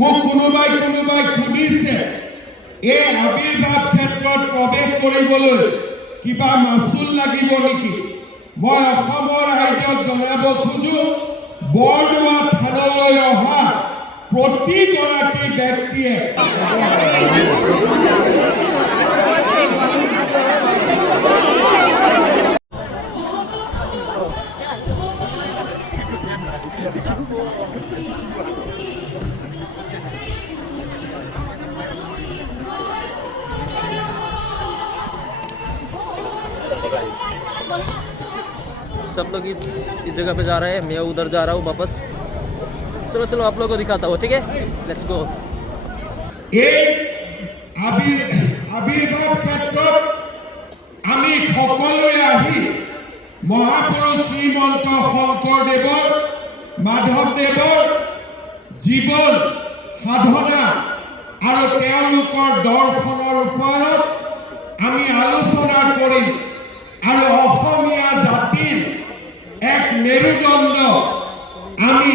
মোক কোনোবাই সুধিছে এই আবিৰ্ভাৱ ক্ষেত্ৰত প্ৰৱেশ কৰিবলৈ কিবা মাচুল লাগিব নেকি? মই অসমৰ ৰাইজক জনাব খোজো বৰদোৱা থানলৈ অহা প্ৰতিগৰাকী ব্যক্তিয়ে सब लोग इस जगह पे जा रहे हैं, मैं उधर जा रहा हूँ वापस। चलो चलो आप लोगों को दिखाता हूँ, ठीक है, लेट्स गो। এই আবিৰ্ভাৱ ক্ষেত্ৰত আমি সকলোৱে আহি মহাপুৰুষ শ্ৰীমন্ত শংকৰদেৱৰ মাধৱদেৱৰ জীৱন সাধনা আৰু তেওঁলোকৰ দৰ্শনৰ ওপৰত আমি আলোচনা কৰিম আৰু অসমীয়া জাতিৰ এক মেৰুদণ্ড আমি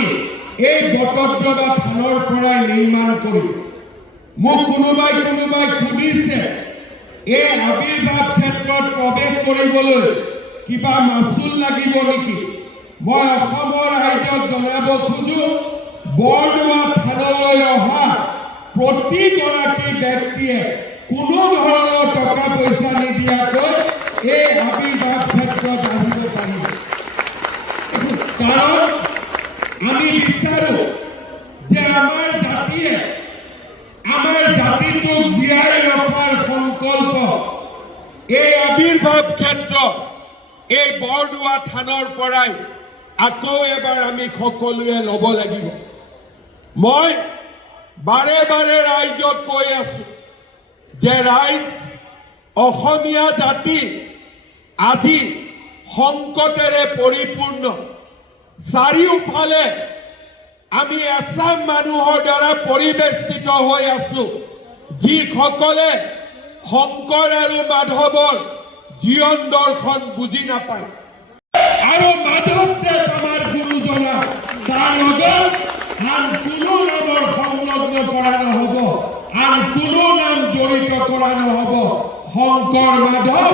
এই বটদ্ৰৱা থানৰ পৰাই নিৰ্মাণ কৰিম। মোক কোনোবাই সুধিছে এই আবিৰ্ভাৱ ক্ষেত্ৰত প্ৰৱেশ কৰিবলৈ কিবা মাচুল লাগিব নেকি? মই অসমৰ ৰাইজক জনাব খোজো বৰদোৱা থানলৈ অহা প্ৰতিগৰাকী ব্যক্তিয়ে কোনো ধৰণৰ টকা পইচা নিদিয়াকৈ এই আবিৰ্ভাৱ ক্ষেত্ৰত আহিব পাৰিব। কাৰণ আমি বিচাৰো যে আমাৰ জাতিয়ে আমাৰ জাতিটোক জীয়াই ৰখাৰ সংকল্প এই আবিৰ্ভাৱ ক্ষেত্ৰত এই বৰদোৱা থানৰ পৰাই আকৌ এবাৰ আমি সকলোৱে ল'ব লাগিব। মই বাৰে বাৰে ৰাইজক কৈ আছো যে ৰাইজ অসমীয়া জাতি আজি সংকটেৰে পৰিপূৰ্ণ। চাৰিওফালে আমি এচাম মানুহৰ দ্বাৰা পৰিবেষ্টিত হৈ আছো যিসকলে শংকৰ আৰু মাধৱৰ জীৱন দৰ্শন বুজি নাপায় আৰু মাধৱদেৱ আমাৰ গুৰুজনা তাৰ লগত আন কোনো নামৰ সংলগ্ন কৰা নহ'ব, আন কোনো নাম জড়িত কৰা নহ'ব। শংকৰ মাধৱ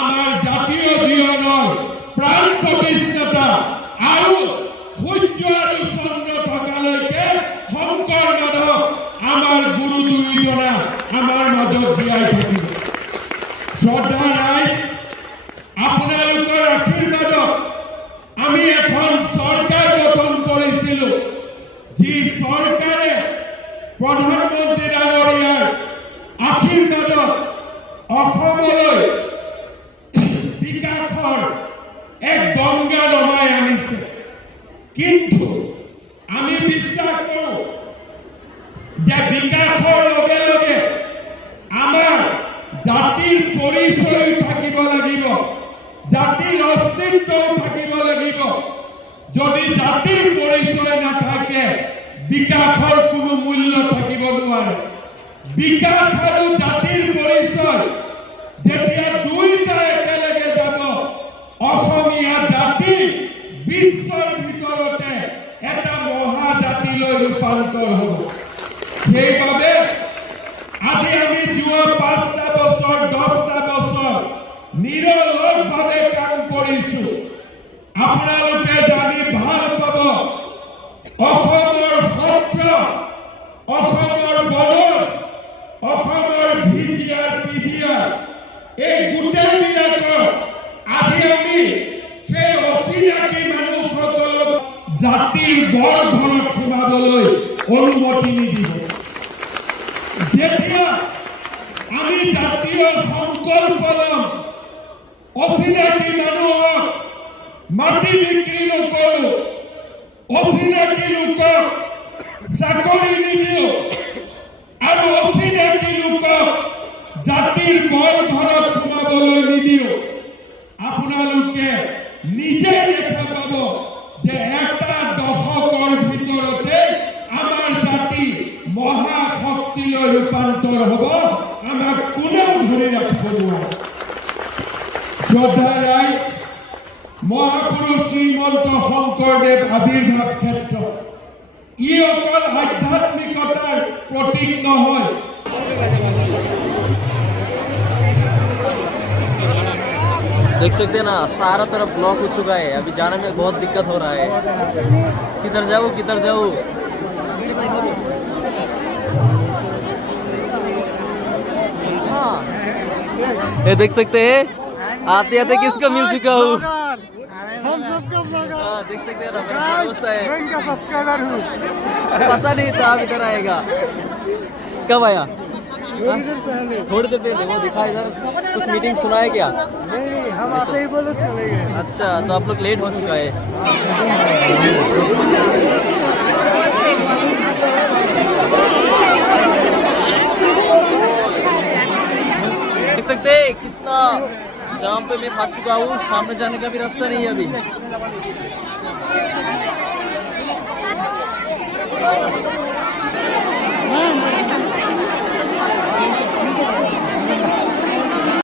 আমাৰ জাতীয় জীৱনৰ প্ৰাণ প্ৰতিষ্ঠাতা আৰু সূৰ্য আৰু চন্দ্ৰ থকালৈকে শংকৰ মাধৱ আমাৰ গুৰু দুয়োজনা আমাৰ মাজত জীয়াই থাকিব। শ্ৰদ্ধা ৰাইজ, আপোনালোকৰ আশীৰ্বাদত আমি এখন চৰকাৰ গঠন কৰিছিলো যি চৰকাৰে প্ৰধানমন্ত্ৰী ডাঙৰীয়াৰ আশীৰ্বাদত অসমলৈ বিকাশৰ এক গংগা নমাই আনিছে। কিন্তু আমি বিশ্বাস কৰোঁ যে বিকাশৰ লগে লগে আমাৰ জাতিৰ পৰিচয় থাকিব লাগিব, জাতিৰ অস্তিত্বও থাকিব লাগিব। যদি জাতিৰ পৰিচয় নাথাকে বিকাশৰ কোনো মূল্য থাকিব নোৱাৰে। বিকাশ আৰু জাতিৰ পৰিচয় যেতিয়া দুইটা একেলগে যাব অসমীয়া জাতি বিশ্বৰ ভিতৰতে এটা মহাজাতিলৈ ৰূপান্তৰ হ'ব। সেইবাবে আজি আমি যোৱা 5টা বছৰ 10টা বছৰ নিৰলসভাৱে কাম কৰিছো। আপোনালোকে জানি ভাল পাব অসমৰ সত্ৰ, অসমৰ বনজ, অসমৰ ভিডিআৰ পিডিআৰ এই গোটেইবিলাকৰ আজি আমি সেই অচিনাকি মানুহসকলক জাতিৰ বৰ ঘৰত সোমাবলৈ অনুমতি নিদিব। যেতিয়া আমি জাতীয় সংকল্প ল'ম, অচিনাকি মানুহক মাটি বিক্ৰী নকৰোঁ, অচিনাকি লোকক চাকৰি নিদিওঁ আৰু অচিনাকি লোকক জাতিৰ বৰ ঘৰত সোমাবলৈ নিদিওঁ। আপোনালোকে নিজে দেখা পাব যে এটা দশকৰ ভিতৰতে আমাৰ জাতি মহাশক্তিলৈ ৰূপান্তৰ হ'ব, আমাক কোনেও ধৰি ৰাখিব নোৱাৰে। শ্ৰদ্ধা ৰাইজ, মহাপুৰুষ শ্ৰীমন্ত শংকৰদেৱ আবিৰ্ভাৱ ক্ষেত্ৰ ই অকল আধ্যাত্মিকতাৰ প্ৰতীক নহয়। देख सकते हैं ना, सारा तरफ ब्लॉक हो चुका है। अभी जाने में बहुत दिक्कत हो रहा है। किधर जाऊँ किधर जाऊँ? हाँ, ये देख सकते हैं, आते आते किसको मिल चुका हूँ। हम सबका ब्लॉगर। हाँ, देख सकते हैं ना, मेरा दोस्त है। मैं इनका सब्सक्राइबर हूँ। पता नहीं था आप इधर आएगा। कब आया? थोड़ी देर पहले वो दिखा इधर। कुछ मीटिंग सुना है क्या? नहीं, हम आते ही बोलो चले गए। अच्छा, तो आप लोग लेट हो चुका है। देख सकते हैं कितना जाम पे मैं फंस चुका हूँ। सामने जाने का भी रास्ता नहीं है अभी।